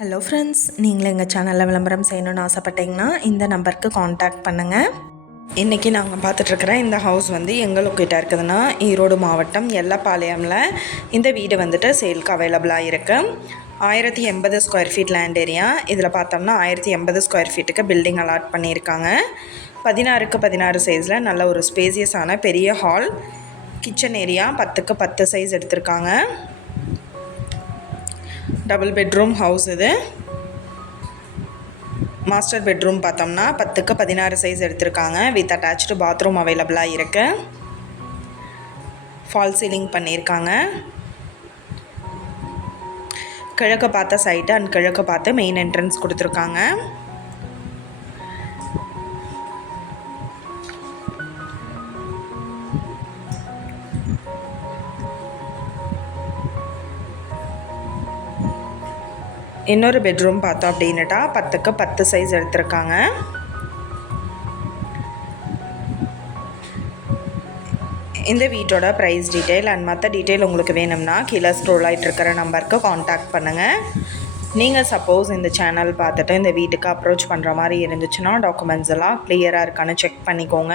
Hello friends நீங்களும் எங்கள் சேனலில் விளம்பரம் செய்யணும்னு ஆசைப்பட்டீங்கன்னா இந்த நம்பருக்கு காண்டாக்ட் பண்ணுங்கள் இன்றைக்கி நாங்கள் பார்த்துட்ருக்குற இந்த ஹவுஸ் வந்து எங்களுக்கிட்ட லொக்கேட்டாக இருக்குதுன்னா ஈரோடு மாவட்டம் எல்லப்பாளையமில். இந்த வீடு வந்துட்டு சேலுக்கு அவைலபிளாக இருக்குது ஆயிரத்தி எண்பது ஸ்கொயர் ஃபீட் லேண்ட் ஏரியா இதில் பார்த்தோம்னா ஆயிரத்தி எண்பது ஸ்கொயர் ஃபீட்டுக்கு பில்டிங் அலாட் பண்ணியிருக்காங்க. பதினாறுக்கு பதினாறு சைஸில் நல்ல ஒரு ஸ்பேசியஸான பெரிய ஹால் கிச்சன் ஏரியா பத்துக்கு பத்து சைஸ் எடுத்திருக்காங்க. டபுள் பெட்ரூம் ஹவுஸ் இது. மாஸ்டர் பெட்ரூம் பார்த்தோம்னா பத்துக்கு பதினாறு சைஸ் எடுத்திருக்காங்க. வித் அட்டாச்சு பாத்ரூம் அவைலபிளாக இருக்குது ஃபால் சீலிங் பண்ணியிருக்காங்க. கிழக்கு பார்த்த சைட்டு அண்ட் கிழக்கு பார்த்து மெயின் என்ட்ரன்ஸ் கொடுத்துருக்காங்க. இன்னொரு பெட்ரூம் பார்த்தோம் அப்படின்னுட்டா பத்துக்கு பத்து சைஸ் எடுத்திருக்காங்க. இந்த வீட்டோட ப்ரைஸ் டீட்டெயில் அண்ட் மற்ற டீட்டெயில் உங்களுக்கு வேணும்னா கீழே ஸ்க்ரோல் ஆகிட்டு இருக்கிற நம்பருக்கு காண்டாக்ட் பண்ணுங்கள் நீங்கள் சப்போஸ் இந்த சேனல் பார்த்துட்டு இந்த வீட்டுக்கு அப்ரோச் பண்ணுற மாதிரி இருந்துச்சுன்னா டாக்குமெண்ட்ஸ் எல்லாம் கிளியராக இருக்கான்னு செக் பண்ணிக்கோங்க.